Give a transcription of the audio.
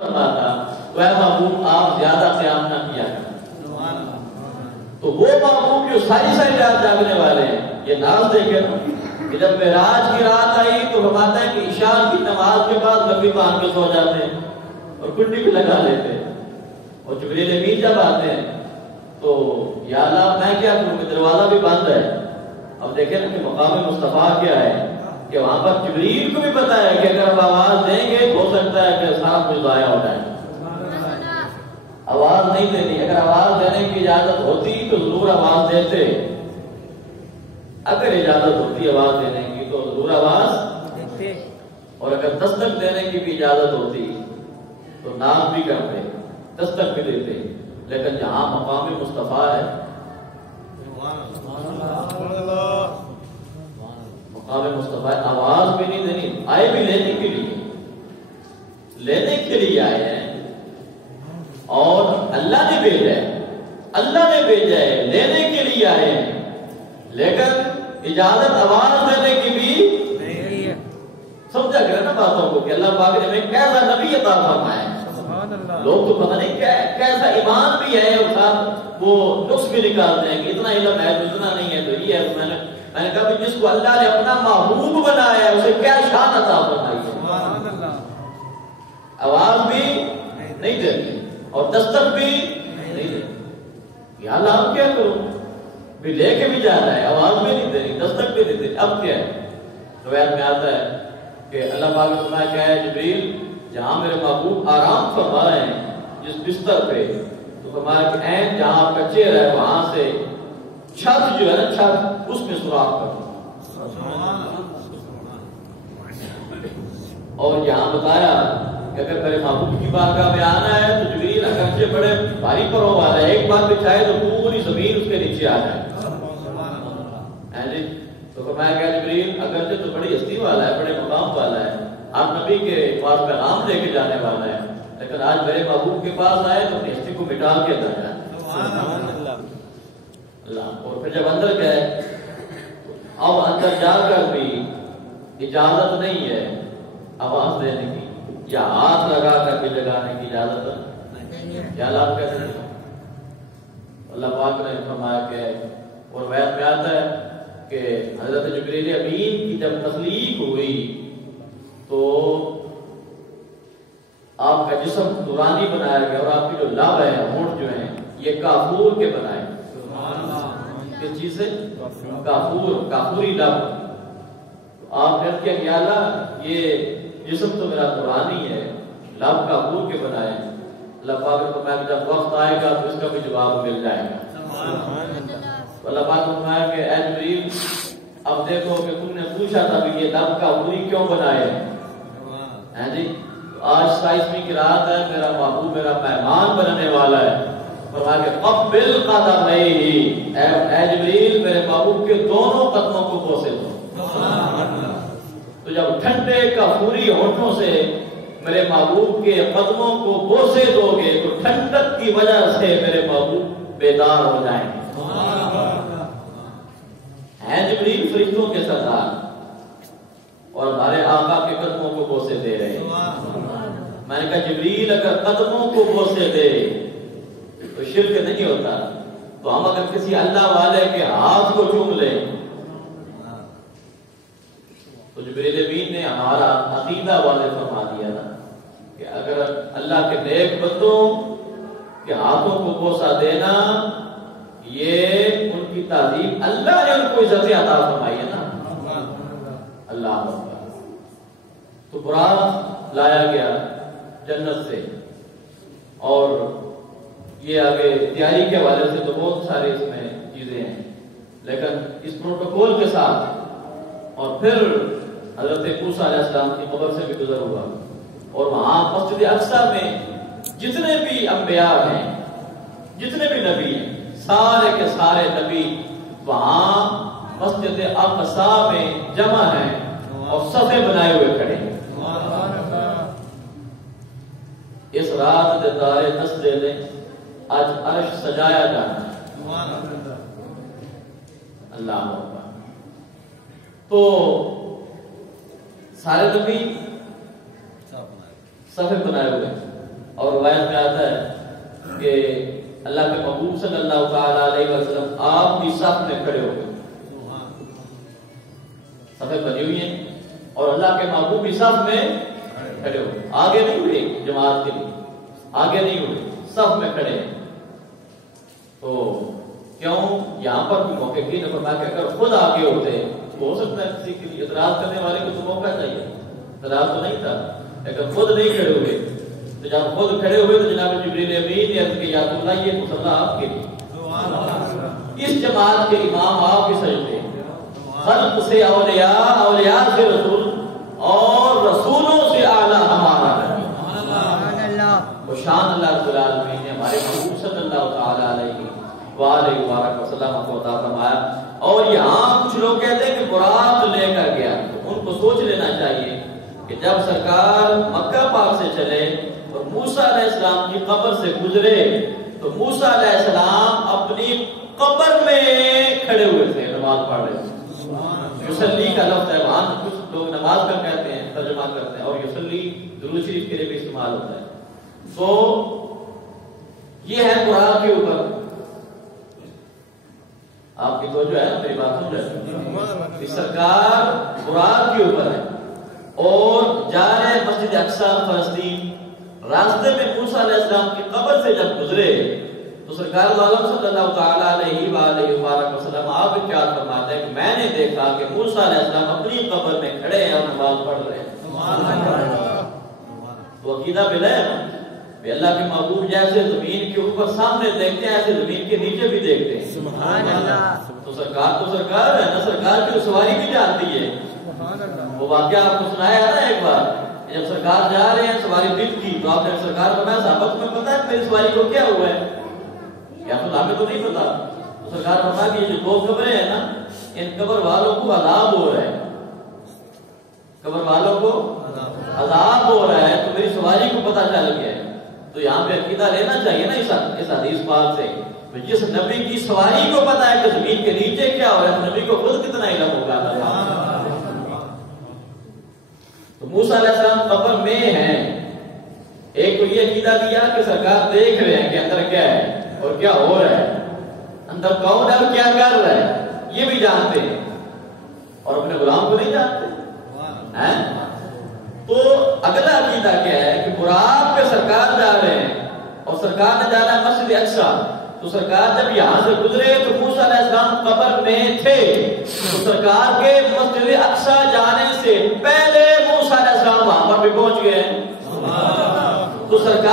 تھا وہ محبوب آپ زیادہ قیام نہ کیا کریں. تو وہ محبوب جو ساری ساری رات جاگنے والے ہیں، یہ ناز دیکھے نا کہ جب معراج کی رات آئی تو فرماتا ہے کہ عشاء کی نماز کے بعد لمبی باندھ کے سو جاتے ہیں اور کنڈی بھی لگا لیتے ہیں. اور جبریل امین جب آتے ہیں تو یا اللہ میں کیا کروں کہ دروازہ بھی بند ہے. اب دیکھیں نا کہ مقام مصطفیٰ کیا ہے کہ وہاں پر جبریل کو بھی پتا ہے کہ اگر آپ آواز دیں گے ہو سکتا ہے کہ ساتھ میں ضائع ہو جائے. آواز نہیں دینی، اگر آواز دینے کی اجازت ہوتی تو ضرور آواز دیتے. اگر اجازت ہوتی آواز دینے کی تو ضرور آواز دیتے، اور اگر دستک دینے کی بھی اجازت ہوتی تو نام بھی کرتے، دستک بھی دیتے. لیکن جہاں مقام مصطفیٰ ہے، مقام مصطفیٰ آواز بھی نہیں دینی. آئے بھی لینے کے لیے آئے ہیں اور اللہ نے بھیجا ہے، اللہ نے بھیجا ہے، لینے کے لیے آئے ہیں. لیکن اجازت آواز دینے کی بھی نہیں ہے. سمجھا کرے نا باتوں کو کہ اللہ پاک نے ہمیں کیسا نبی عطا فرمایا ہے. لوگ تو پتہ نہیں کیسا ایمان بھی ہے اور ساتھ وہ نقص بھی نکالتے ہیں کہ اتنا علم ہے تو اتنا نہیں ہے تو یہ ہے. میں نے کہا کہ جس کو اللہ نے اپنا محبوب بنایا ہے اسے کیا شان عطا فرمائی ہے. آواز بھی نہیں دیتی اور دستک بھی نہیں دیتی. یا اللہ اب کیا کروں، بھی لے کے بھی جا رہا ہے، آواز بھی نہیں دے رہی، دستک بھی نہیں دے رہی، اب کیا ہے. روایت میں آتا ہے کہ اللہ پاک نے فرمایا کیا ہے جبریل جہاں میرے محبوب آرام فرما رہے ہیں جس بستر پہ، تو فرمایا کہ عین جہاں آپ کا چہرہ ہے وہاں سے چھت جو ہے نا چھت اس میں سوراخ کرو. اور یہاں بتایا کہ اگر میرے محبوب کی بارگاہ میں آنا ہے تو جبریل اگرچہ بڑے بھاری پروں والا ہے، ایک بار بچھائے تو پوری زمین اس کے نیچے آ جائے. تو فرمایا کہ جبریل اگرچہ تو بڑی ہستی والا ہے، بڑے مقام والا ہے، آپ نبی کے پاس پیغام لے کے جانے والا ہے، لیکن آج میرے محبوب کے پاس آئے تو اپنی ہستی کو مٹا کے جانا ہے. اور پھر جب اندر گئے اب اندر جا کر بھی اجازت نہیں ہے آواز دینے کی یا ہاتھ لگا کر بھی لگانے کی اجازت نہیں ہے. کیا لابھ کہتے ہیں اللہ پاک نے فرمایا کہ اور بیت میں آتا ہے کہ حضرت جبریل امین کی جب تخلیق ہوئی تو آپ کا جسم نورانی بنایا گیا اور آپ کی جو لب ہے ہونٹ جو ہیں یہ کافور کے بنائے. کس چیز سے؟ کافوری لب. آپ نے کیا کہ اللہ یہ جسم تو میرا نورانی ہے، لب کافور کے بنائے. اللہ پاک نے فرمایا کہ جب وقت آئے گا تو اس کا بھی جواب مل جائے گا. اللہ پاک نے فرمایا کہ اے جبریل اب دیکھو کہ تم نے پوچھا تھا کہ یہ لب کافوری کیوں بنائے ہیں جی. آج 27ویں کی رات ہے، میرا محبوب میرا مہمان بننے والا ہے. فرمایا کہ قبل قدمیہ، اے جبریل میرے محبوب کے دونوں قدموں کو بوسے دو. تو جب ٹھنڈے کافوری ہونٹوں سے میرے محبوب کے قدموں کو بوسے دو گے تو ٹھنڈک کی وجہ سے میرے محبوب بیدار ہو جائیں گے. ہیں جبریل فرشتوں کے سردار اور ہمارے آقا کے قدموں کو بوسے دے رہے ہیں. میں نے کہا جبریل اگر قدموں کو بوسے دے تو شرک نہیں ہوتا، تو ہم اگر کسی اللہ والے کے ہاتھ کو چوم لیں تو جبریل امین نے ہمارا عقیدہ والے فرما دیا نا کہ اگر اللہ کے نیک بندوں کے ہاتھوں کو بوسا دینا یہ ان کی تعظیم، اللہ نے ان کو عزت عطا فرمائی ہے نا. اللہ تو برات لایا گیا جنت سے. اور یہ آگے تیاری کے حوالے سے تو بہت سارے اس میں چیزیں ہیں، لیکن اس پروٹوکول کے ساتھ اور پھر حضرت موسیٰ علیہ السلام کی قبر سے بھی گزر ہوا اور وہاں مسجد اقصی میں جتنے بھی انبیاء ہیں، جتنے بھی نبی ہیں، سارے کے سارے نبی وہاں مسجد اقصی میں جمع ہیں اور صفے بنائے ہوئے کھڑے ہیں. اس رات دے تارے دس دے دیں آج عرش سجایا جانا. اللہ تو سارے نبی صفے بنائے ہوئے روایت میں آتا ہے کہ اللہ کے محبوب صلی اللہ تعالی علیہ وسلم آپ کی صف میں کھڑے ہو گئے، صفیں بنی ہوئی ہیں اور اللہ کے محبوب کی صف میں کھڑے ہو گئے، آگے نہیں ہوئے جماعت کے لیے، آگے نہیں ہوئے، صف میں کھڑے ہیں۔ تو کیوں یہاں پر بھی موقع کی نہ فرمایا کہ اگر خود آگے ہوتے تو ہو سکتا ہے کسی کے لیے اعتراض کرنے والے کو تو موقع چاہیے، اعتراض تو نہیں تھا، لیکن خود نہیں کھڑے ہوئے تو جب خود کھڑے ہوئے تو جناب جبریل امین نے عرض کیا یا اللہ یہ مصلی آپ کے لیے، اس جماعت کے امام آپ کے سجدے، خلق سے اولیاء، اولیاء سے رسول اور رسولوں سے اعلیٰ ہمارا وہ شان اللہ رب العالمین نے ہمارے محبوب صلی اللہ تعالی علیہ وآلہ وسلم کو عطا فرمایا۔ اور یہاں کچھ لوگ کہتے ہیں کہ برات لے کر گیا، تو ان کو سوچ لینا چاہیے کہ جب سرکار مکہ پاک سے چلے اور موسیٰ علیہ السلام کی قبر سے گزرے تو موسیٰ علیہ السلام اپنی قبر میں کھڑے ہوئے تھے، نماز پڑھ رہے تھے۔ یصلی کا لفظ ہے، وہاں کچھ لوگ نماز کا کہتے ہیں، ترجمہ کرتے ہیں، اور یصلی درود شریف کے لیے بھی استعمال ہوتا ہے۔ تو یہ ہے براق کے اوپر، آپ کی توجہ ہے میری بات سن رہے ہیں، سرکار براق کے اوپر ہے اور جا رہے مسجد اقصی فلسطین، راستے میں موسیٰ علیہ السلام کی قبر سے جب گزرے تو سرکار عالم صلی اللہ تعالی علیہ وآلہ وسلم آپ ارشاد فرماتے ہیں کہ میں نے دیکھا کہ موسیٰ علیہ السلام اپنی قبر میں کھڑے ہیں اور نماز پڑھ رہے ہیں۔ تو عقیدہ ملا ہے نا کہ اللہ کے محبوب جیسے زمین کے اوپر سامنے دیکھتے ہیں ایسے زمین کے نیچے بھی دیکھتے ہیں۔ سبحان اللہ۔ تو سرکار ہے نا، سرکار کی سواری بھی جانتی ہے۔ وہ واقعہ آپ کو سنایا ہے نا ایک بار، جب سرکار جا رہے ہیں سواری بت کی تو آپ نے سرکار کو میں صحابہ کو پتا ہے میری سواری کو کیا ہوا ہے؟ یا تو ہمیں تو نہیں پتا۔ تو سرکار فرمایا کہ یہ جو دو قبریں ہیں نا ان قبر والوں کو عذاب ہو رہا ہے، قبر والوں کو عذاب ہو رہا ہے، تو میری سواری کو پتا چل گیا ہے۔ تو یہاں پہ عقیدہ لینا چاہیے نا اس حدیث پاک سے، جس نبی کی سواری کو پتا ہے کہ زمین کے نیچے کیا ہو رہا ہے، نبی کو خود کتنا علم ہوگا۔ تو موسیٰ علیہ السلام قبر میں ہیں، ایک تو یہ عقیدہ دیا کہ سرکار دیکھ رہے ہیں کہ اندر کیا ہے اور کیا ہو رہا ہے، اندر کون ہے اور کیا کر رہا ہے یہ بھی جانتے ہیں، اور اپنے غلام کو نہیں جانتے ہیں۔ تو اگلا عقیدہ کیا ہے کہ براق پہ سرکار جا رہے ہیں اور سرکار نے جانا ہے مسجد اقصی، تو سرکار جب یہاں سے گزرے تو موسیٰ علیہ السلام قبر میں تھے، تو سرکار کے مسجد اقصی جانے سے پہلے موسیٰ علیہ السلام وہاں پر بھی پہنچ گئے، تو سرکار